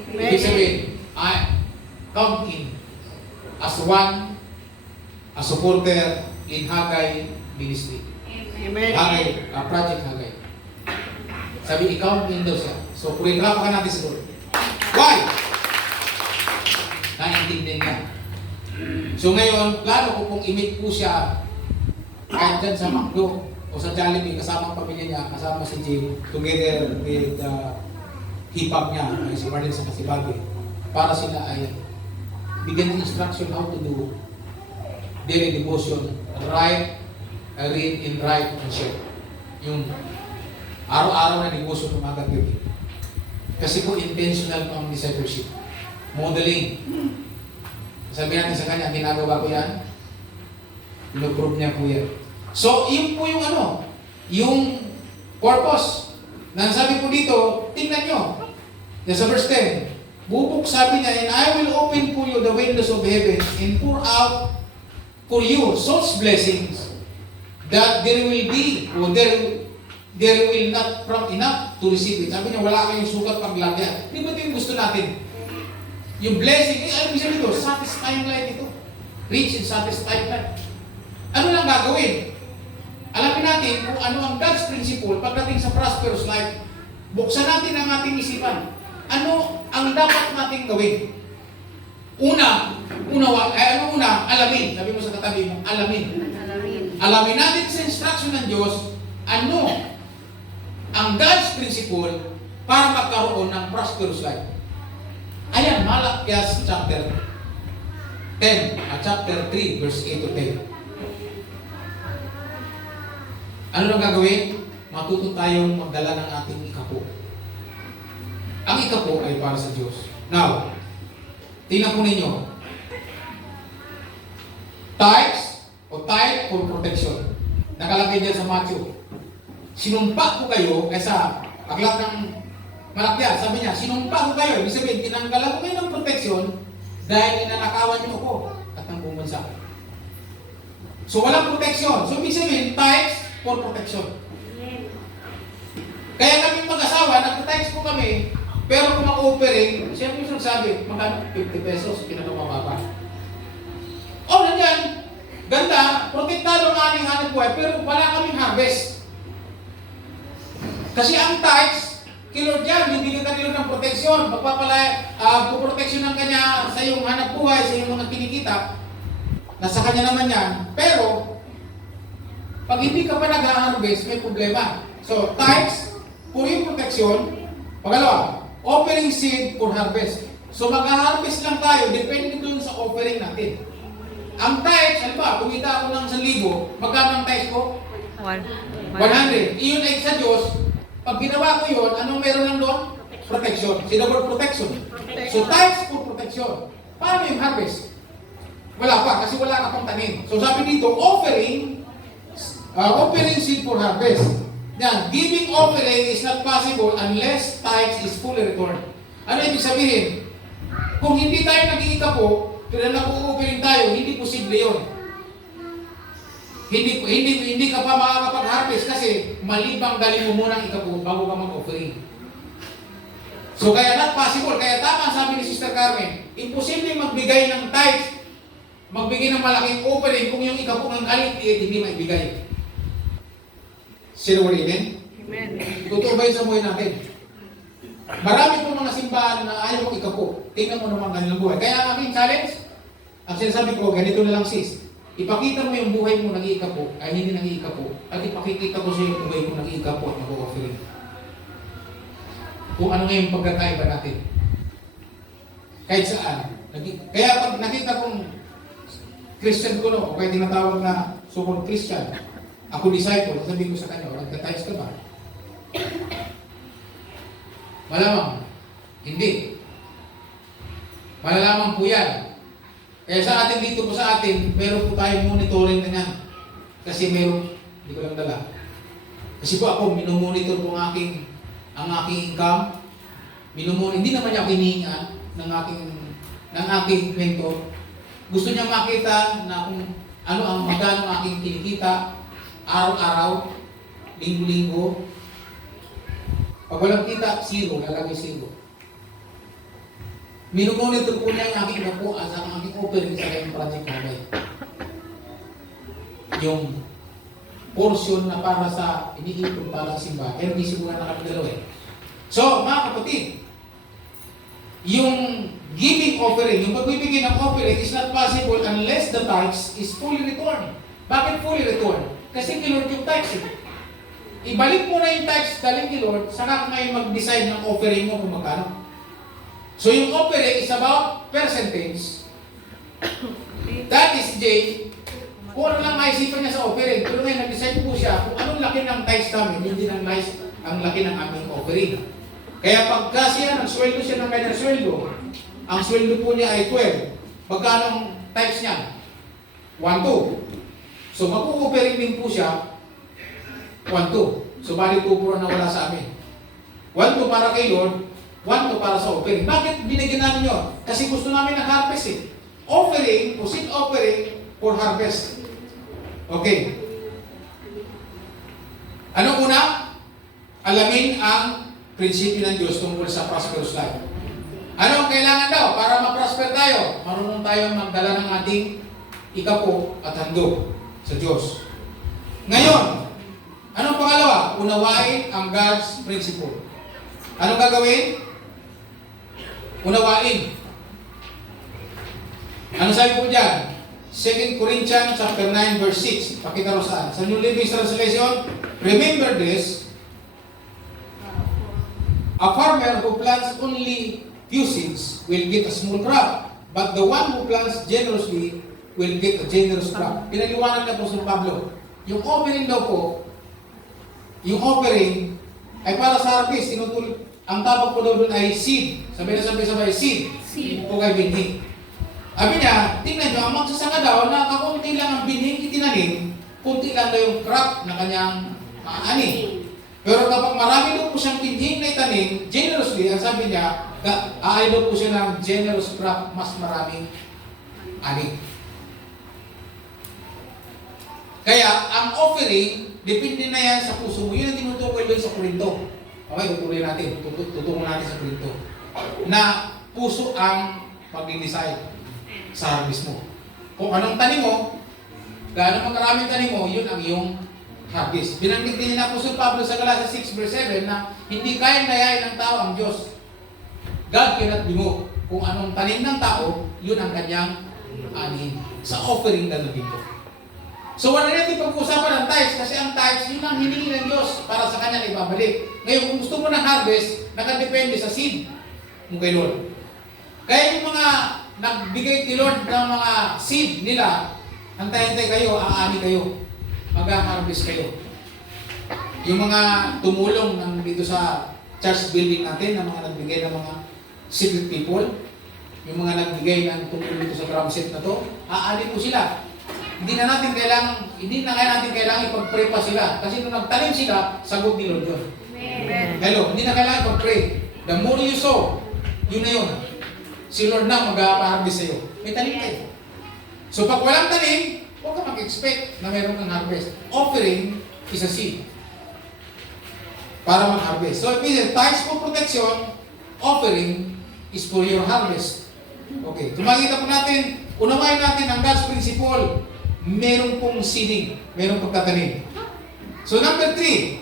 Ibig sabihin, I come in as one, a supporter in Hagay Ministry. Amen. Hagay, Project Hagay. Sabi, ikaw in daw siya. So, purigrama ka natin siguro. Why? Naintindihan niya. So ngayon, plano ko kung i-meet po siya kahit dyan sa McDo o sa Jollibee, kasama ang pamilya niya, kasama si Jim, together with hip-hop niya, si Marlene sa Kasibabe, para sila ay bigyan ng instruction how to do daily devotion, read and write and share. Yung Araw-araw na negosyo tumagat yun. Kasi po intentional po ang discipleship. Modeling. Sabi natin sa kanya, ginagawa ko yan. Pinoprove niya po yan. So, yun po yung yung purpose. Na sabi po dito, tingnan nyo. Yan sa verse 10. Sabi niya, and I will open for you the windows of heaven and pour out for you such blessings that there will be, or there will not from enough to receive it. Sabi niya, wala kayong sukat paglagyan. Hindi ba ito yung gusto natin? Yung blessing, ano ibig sabihin ito? Satisfying life ito. Rich and satisfied life. Ano lang gagawin? Alamin natin kung ano ang God's principle pagdating sa prosperous life. Buksan natin ang ating isipan. Ano ang dapat natin gawin? Alamin. Sabi mo sa katabi mo, alamin. Alamin natin sa instruction ng Diyos, ano ang God's principle para magkaroon ng prosperous life. Ayan, Malakias chapter 10, chapter 3, verse 8 to 10. Ano lang gagawin? Matuto tayong magdala ng ating ikapo. Ang ikapo ay para sa Diyos. Now, tingnan po ninyo. Tithes o tithe for protection. Nakalagay dyan sa Matthew. Sinumpa ko kayo, sa aklat ng Malakias, sabi niya, sinumpa ko kayo. Ibig sabihin, tinanggalan ko kayo ng protection dahil inanakawan niyo ako at ng buong bansa. So, walang protection. So, ibig sabihin, tithes for protection. Kaya kami mag-asawa, nag-tithes po kami, pero kung mag-offering, siyempre yung sabi, magkano? 50 pesos, pinakamababa. Nandiyan, ganda, protektado ang aming hanap buhay, pero wala kaming harvest. Kasi ang tithes, kilod yan, bibigyan ka nila ng proteksyon, puproteksyon ng kanya sa iyong hanap buhay, sa iyong mga kinikita, nasa kanya naman yan, pero, pag hindi ka pa nag-harvest, may problema. So, tithes, for yung proteksyon, pangalawa, offering seed for harvest. So, mag-harvest lang tayo, depende dun sa offering natin. Ang tithes, ano ba, kumita ako ng 1,000, magkano ang tithes ko? 100. Iyon ay sa Diyos, pag ginawa ko yun, anong meron lang doon? Protection. Sinabot protection. So, tithes for protection. Paano yung harvest? Wala pa, kasi wala ka pang tanim. So, sabi dito, offering seed for harvest. Yan, giving offering is not possible unless tithes is fully returned. Ano ibig sabihin? Kung hindi tayo nag-iikapo, pero nag-offering tayo, hindi posible yun. Hindi ka pa makakapag-harvest kasi malibang galing mo muna ang ikapo bago ka mag-offering. So kaya not possible. Kaya tama sabi ni Sister Carmen, imposible magbigay ng tithes, magbigay ng malaking offering kung yung ikapo ng galing hindi maibigay. Sino amen? Amen. Totoo ba yun sa buhay natin? Marami po mga simbahan na ayaw ikapo. Tingnan mo naman kanilang buhay. Kaya ang aking challenge, ang sinasabi ko, ganito na lang sis. Ipakita mo yung buhay mo nag-iikapo, ay hindi nag-iikapo, at ipakikita ko sa iyo yung buhay mo nag-iikapo at mag-offering. Kung ano ngayon pagkakaiba natin. Kahit saan. Kaya pag nakita kong Christian ko, o kaya tinatawag na so-called Christian, ako disciple, sabihin ko sa kanya, nagka-tithes ka ba? Malamang. Hindi. Malalaman po yan. Kaya sa atin dito po sa atin, meron po tayong monitoring na yan. Kasi meron, hindi ko lang dala. Kasi po ako, minomonitor po ang aking income. Hindi naman niya ako hinihinga ng aking mentor. Gusto niya makita na kung ano ang magkano ang aking kinikita, araw-araw, linggo-linggo. Pag walang kita, zero, lalagay zero. Minumonitor po niya ang aking napo as ang aking offering sa kanyang project namin. Yung portion na para sa iniipon para sa simbahan. Pero hindi siguro na kami dalawa eh. So, mga kapatid, yung giving offering, yung pagbibigay ng offering is not possible unless the tithes is fully returned. Bakit fully returned? Kasi kay Lord yung tithes eh. Ibalik mo na yung tithes galing kay Lord, saka ka ngayon mag-decide ng offering mo kung magkano. So yung offering is about percentage. That is J. Kung ano lang maisipan niya sa offering. Pero ngayon nag-decide po siya kung anong laki ng tithes namin, hindi ng ang laki ng aming offering. Kaya pagka siya nagsweldo siya ng kanyang sweldo, ang sweldo po niya ay 12. Magkano ang types niya? 1-2. So mag-offering din po siya 1-2. So bali 2 po na wala sa amin. 1-2 para kay Lord, 1-2 para sa offering. Bakit binigyan namin yun? Kasi gusto namin ng harvest eh. Offering, seed offering for harvest. Okay. Ano una? Alamin ang prinsipyo ng Diyos tungkol sa prosperous life. Ano ang kailangan daw para ma-prosper tayo? Marunong tayong magdala ng ating ikapo at handog sa Diyos. Ngayon, anong pangalawa? Unawain ang God's principle. Anong gagawin? Unawain. Ano sabi po dyan? 2 Corinthians chapter 9 verse 6. Pakita ro saan. Sa New Living Translation, remember this. A farmer who plants only few seeds will get a small crop, but the one who plants generously will get a generous crop. Pinaliwanag na po sa Pablo. Yung offering daw po, yung offering ay para sa harvest. Ang tawag po daw doon ay seed. Sabay seed. Seed. O kay binhi. Sabi niya, tingnan nyo, ang magsasaka daw na kakunti lang ang binhing itinanim, kunti lang daw yung crop na kanyang maaani. Pero kapag marami daw po siyang binhing na itanim, generously, ang sabi niya, aay daw po siya ng generous crop, mas maraming ani. Kaya, ang offering, depende na yan sa puso mo. Yun ang tinutukoy doon sa Korinto. Okay, tutuloy natin. Tutungo natin sa Korinto. Na puso ang pag-decide sa harvest mo. Kung anong tanim mo, gaano maraming tanim mo, yun ang iyong harvest. Binanggit din na Apostol Pablo sa Galatians 6 verse 7 na hindi kayang dayain ng tao ang Diyos. God cannot be moved. Kung anong tanim ng tao, yun ang kanyang ani. Sa offering na dito. So wala natin pag-uusapan ng tithes kasi ang tithes, yun ang hiningi ng Diyos para sa kanya na ibabalik. Ngayon, kung gusto mo ng harvest, nakadepende sa seed mo kay Lord. Kaya yung mga nagbigay ni Lord ng mga seed nila, hantay-hantay kayo, aani kayo, mag-harvest kayo. Yung mga tumulong dito sa church building natin, ng mga nagbigay ng mga secret people, yung mga nagbigay ng tumulong dito sa drum set na to, aani po sila. Hindi na kaya natin kailangan ipag-pray pa sila. Kasi nung nagtanim sila, sagot ni Lord yun. Amen. Hello, hindi na kailangan ipag-pray. The more you sow, yun na yun. Si Lord na mag-harvest sa'yo. May tanim kayo. So pag walang tanim, huwag ka mag-expect na meron kang harvest. Offering is a seed para mag-harvest. So it means tithes for protection, offering is for your harvest. Okay, tumakita po natin, unawain natin ang God's principle. Meron pong seeding, merong pagtatanim. So number 3,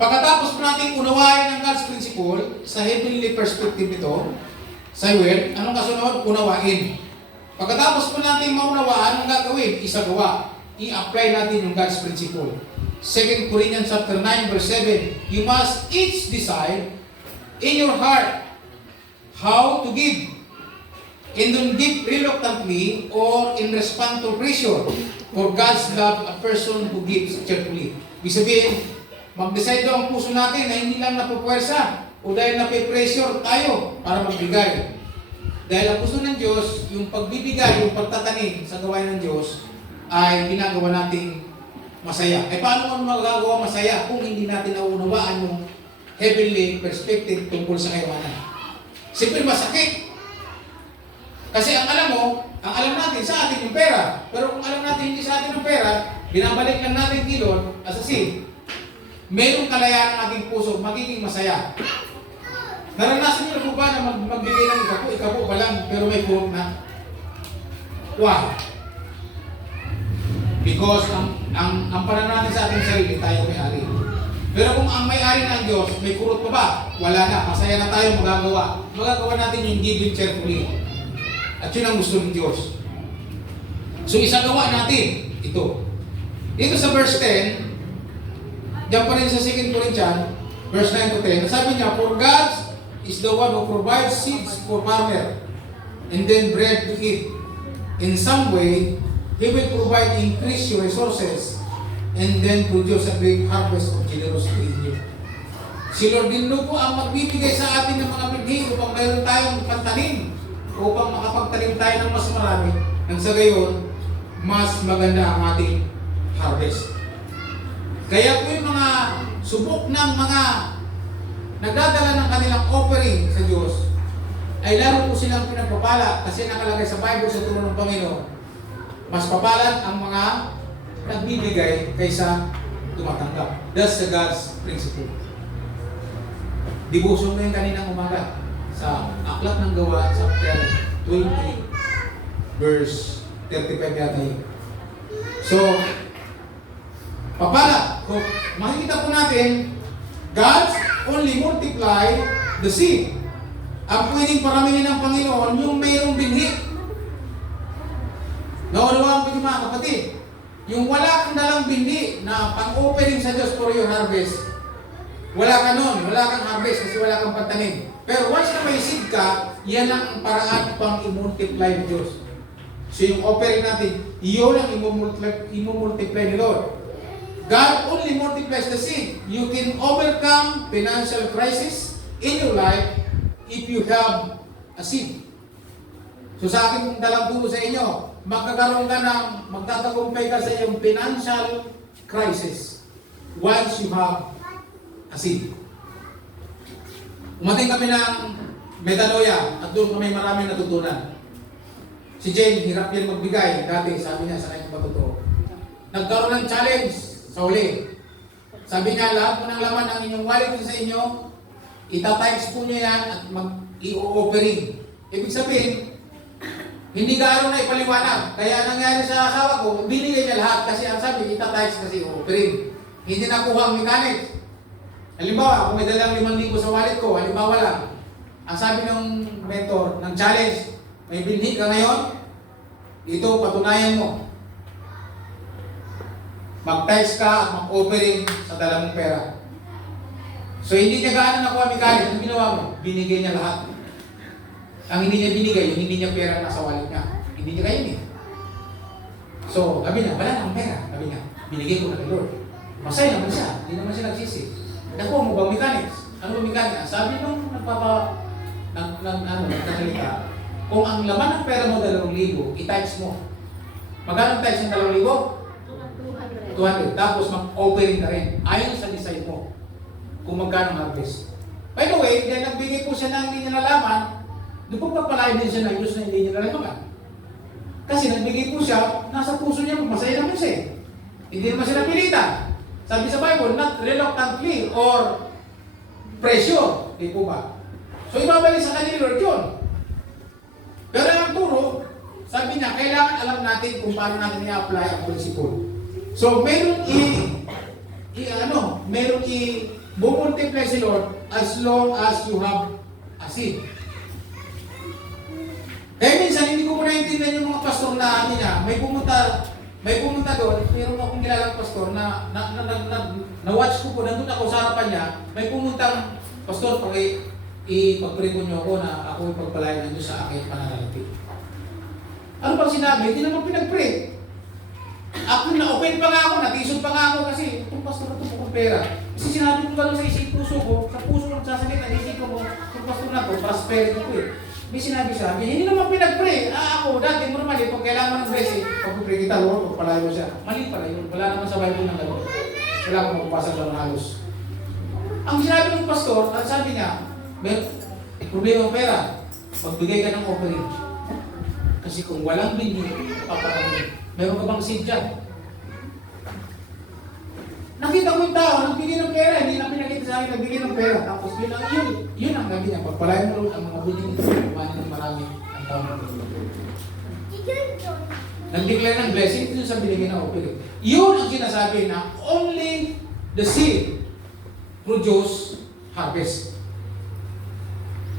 pagkatapos po natin unawain ang God's principle sa heavenly perspective nito, sa word, anong kasunod? Unawain. Pagkatapos po natin maunawaan, anong gagawin? Isagawa. I-apply natin yung God's principle. 2 Corinthians chapter 9 verse 7, you must each decide in your heart how to give. And don't give reluctantly or in response to pressure. For God's love a person who gives cheerfully. Ibig sabihin, mag-decide daw ang puso natin na hindi lang napupuwersa o dahil nape-pressure tayo para magbigay. Dahil ang gusto ng Diyos, yung pagbibigay, yung pagtatanim sa gawain ng Diyos, ay ginagawa nating masaya. Eh paano mo magagawa masaya kung hindi natin naunawaan yung heavenly perspective tungkol sa kayamanan? Siyempre masakit. Kasi ang alam natin sa atin yung pera. Pero kung alam natin hindi sa atin yung pera, binabalik lang natin kay Lord as a seed. Merong kalayaan ng ating puso, magiging masaya. Naranasan niyo po ba na magbigay ng ikapo pa lang, pero may kurot na? Why? Because ang pananaw natin sa ating sarili, tayo may-ari. Pero kung ang may-ari ng Diyos, may kurot pa ba? Wala na, masaya na tayo magagawa. Magagawa natin yung giving cheerfully. At yun ang gusto ng Diyos. So isagawa natin ito. Dito sa verse 10, diyan pa rin sa 2 Corinthians, verse 9 to 10, sabi niya, for God is the one who provides seeds for farmer and then bread to eat. In some way, He will provide increase your resources and then produce a great harvest of generosity in you. Si Lord din po ang magbibigay sa atin ng mga binhi upang mayroon tayong pantanim, upang makapagtanim tayo ng mas marami, nang sa gayon, mas maganda ang ating harvest. Kaya po yung mga subok ng mga nagdadala ng kanilang offering sa Diyos, ay lalo po silang pinagpapala kasi nakalagay sa Bible sa tulong ng Panginoon. Mas papalad ang mga nagbibigay kaysa tumatanggap. That's the God's principle. Devotion ko yung kaninang umaga sa Aklat ng Gawa, chapter 20, verse 35 yata yun. So, papala. Kung makikita po natin, God only multiply the seed. Ang pwedeng paramingin ng Panginoon, yung mayroong binhi. Naunawaan ko yung mga kapatid. Yung wala kang dalang binhi na pang-offering sa Diyos for your harvest, wala ka nun, wala kang harvest kasi wala kang patanim. Pero once na may seed ka, yan ang paraan pang i-multiply ng Diyos. So yung offering natin, iyon ang i-multiply ni Lord. God only multiplies the seed. You can overcome financial crisis in your life if you have a seed. So sa akin kong dalang tubo sa inyo, magkakaroon ka ng, magtatagumpay ka sa iyong financial crisis once you have a seed. Umating kami ng Metanoia at doon kami maraming natutunan. Si Jane, hirap yan magbigay. Dati, sabi niya, sa kanyang patotoo. Nagkaroon ng challenge sa uli. Sabi niya, lahat mo ng laman ng inyong wallet sa inyo, itatimes po niya yan at i-offering. Ibig sabihin, hindi gaano na ipaliwanag. Kaya nangyari sa asawa ko, binigay niya lahat kasi ang sabi, itatimes kasi offering. Hindi nakuha ang mechanics. Halimbawa, kung may dalang 5,000 sa wallet ko, halimbawa lang, ang sabi ng mentor, ng challenge, may binhi ka ngayon, ito patunayan mo. Mag-text ka at mag-offering sa dala mong pera. So hindi niya gaano nakuha mechanics. Ang ginawa mo, binigay niya lahat. Ang hindi niya binigay, yung hindi niya pera nasa wallet niya. Hindi niya kayo niya. So, sabi niya, wala nang pera. Sabi niya, binigay ko na kay Lord. Masaya naman siya. Hindi naman siya nagsisi. Nakuha mo bang mechanics? Ano ba mechanics? Sabi nung nagkasalita, kung ang laman ng pera mo 2,000, i-times mo. Magkano ang times ng 2,000? 200. Tapos mag-offering na rin. Ayon sa design mo. Kung magkano ang harvest. By the way, dahil nagbigay po siya ng hindi niya nalaman, doon po pagpalain din siya ng Diyos na hindi niya nalaman. Kasi nagbigay po siya, nasa puso niya, masaya naman siya. Hindi naman siya napilitan. Sabi sa Bible, not reluctantly or pressure. Di po ba? So ibabalik sa kanila Lord yun. Pero ang turo, sabi niya, kailangan alam natin kung paano natin i-apply ang principle. So meron bumultiply si Lord as long as you have a seed. Kaya minsan, hindi ko naintindihan yung mga pastor na niya, may pumunta doon, meron akong nilalang pastor na-watch ko po, nandun ako sa harapan niya, may pumuntang, pastor, ipag-pray ko niyo ako na ako ipagpalain ng Diyos sa akin pananalangin. Ano bang sinabi? Hindi naman pinag-pray. Ako na-open pa nga ako, natisod pa nga ako kasi itong pastor na ito bukong pera. Kasi sinabi ko gano'n sa puso ko, sa puso ko nagsasalita, isip ko, itong pastor na ito, prosperity ko eh. May sinabi sa akin, hindi naman pinag-pray. Ako, dati normally, pag kailangan ng blessing, pag-pray kita, Lord, pagpalayo mo siya. Mali pala yun. Wala naman sa Bible ng gano'n. Wala akong magpapasa doon halos. Ang sinabi ng pastor, at sabi niya, may problema ng pera, magbigay ka ng offering. Kasi kung walang binhi, paparami. Meron ka bang seed dyan? Nakita ko yung tao, nagbigay ng pera, hindi na pinakita sa akin, nagbigay ng pera. Tapos yun ang gabi niya. Pagpalayan mo ang mga binhi nito, kumain ng marami ang tao ng nag-declare ng blessing, ito sa binigay ng offering. Yun ang sinasabi na only the seed produce harvest.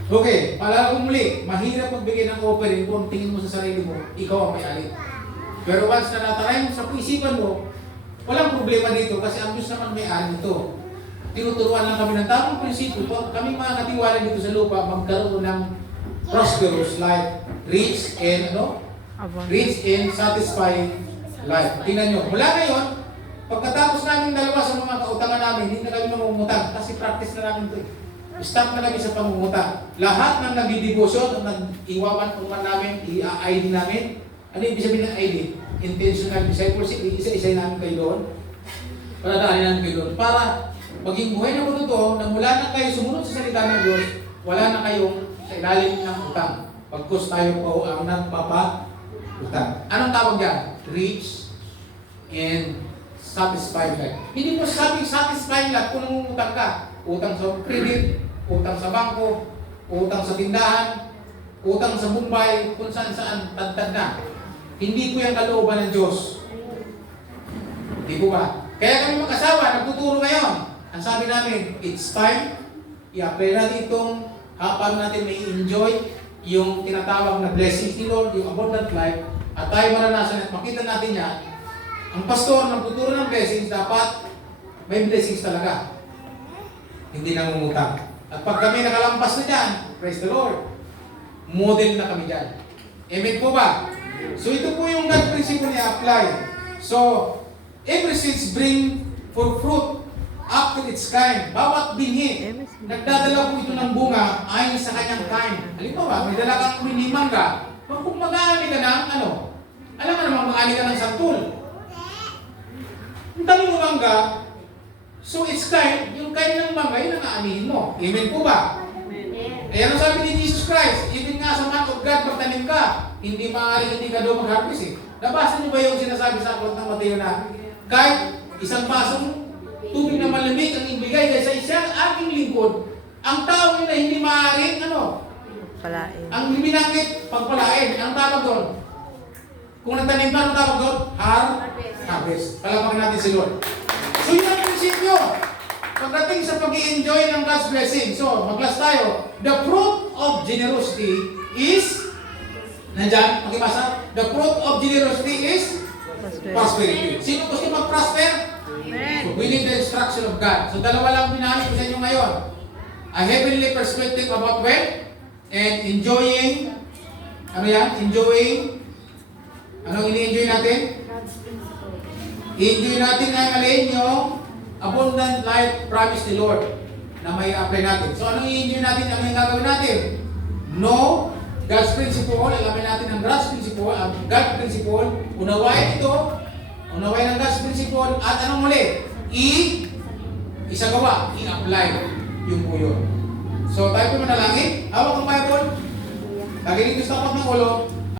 Okay, paalala ko muli, mahirap magbigay ng offering kung tingin mo sa sarili mo, ikaw ang may-ari. Pero once na nataray mo sa isipan mo, walang problema dito kasi ang Diyos naman may-ari nito. Tinuturuan lang kami ng tamang prinsipyo. Kami mga katiwala dito sa lupa, magkaroon ng prosperous life, rich and satisfying life. Tingnan nyo, mula ngayon, Pagkatapos namin dalawa sa mga kautangan namin, hindi na kami mangungutang kasi practice na namin ito eh. Stop na kami sa pangungutang. Lahat ng nagdi-devotion, nag-iwawan namin, i-ID namin. Ano yung ibig sabihin ng ID? Intentional discipleship, isa-isay namin kayo doon. Para daanin namin kayo doon. Para maging buhay na totoo na mula na kayo sumunod sa salita ng Diyos, wala na kayong sa ilalim ng utang. Pagkus tayo po ang nagpapa-utang. Anong tawag yan? Rich and satisfied life. Hindi mo sabing satisfied life kung nangungutang ka. Utang sa credit, utang sa bangko, utang sa tindahan, utang sa Mumbai, kung saan-saan, tagtad na. Hindi po yung kalooban ng Diyos. Hindi po ba? Kaya kami mag-asawa, nagtuturo ngayon. Ang sabi namin, it's time, i-apply natin itong paano natin may enjoy yung tinatawag na blessings ni Lord, yung abundant life, at tayo maranasan at makita natin yan. Ang pastor, nagtuturo ng blessings, dapat may blessings talaga. Hindi nangungutang. At pag kami nakalampas na dyan, praise the Lord, model na kami dyan. Amen po ba? So ito po yung God principle niya apply. So, every seeds bring for fruit after its kind. Bawat binhi, nagdadala po ito ng bunga ayon sa kanyang kind. Halimbawa, may dala kang mini mangga, kung mag-aani ka ng alam mo naman mag-aani ka ng santol. Ang dami mo mangga, so it's kind, yung kind ng mangga, yun ang aanihin mo. Amen po ba? Kaya ano sabi ni Jesus Christ, even nga sa man of God, magtanim ka, hindi maaaring hindi ka doon mag-harvest eh. Nabasa niyo ba yung sinasabi sa aklat ng Mateo na kahit isang basong tubig na malamig ang ibigay sa isang aking lingkod, ang tao nila hindi maaaring Palain. ang binanggit, pagpalain. Ang tawag doon, kung nagtanim ka, ang tawag doon, harvest. Palapakin natin si Lord. So yun ang prinsipyo. Pagdating sa pag-i-enjoy ng God's blessing. So, mag-last tayo. The fruit of generosity is, nandyan, makibasa, the fruit of generosity is prosperity. Sino gusto mag-prosper? Amen. So, we need the instruction of God. So, dalawa lang pinahali ko sa inyo ngayon. A heavenly perspective about wealth and enjoying, ano yan? Enjoying, anong ini-enjoy natin? I-enjoy natin ay maliin yung abundant life promise ni Lord na may apply natin. So, anong i-enjoy natin? Ano yung gagawin natin? No, God's principle, alamin natin ang God's principle, ang God principle, unawain ito, unawain ang God's principle, at anong muli? Isagawa, i-apply yung po yun. So, tayo po manalangin. Hawak ang Bible. Lagi dito sa tapat ng ulo.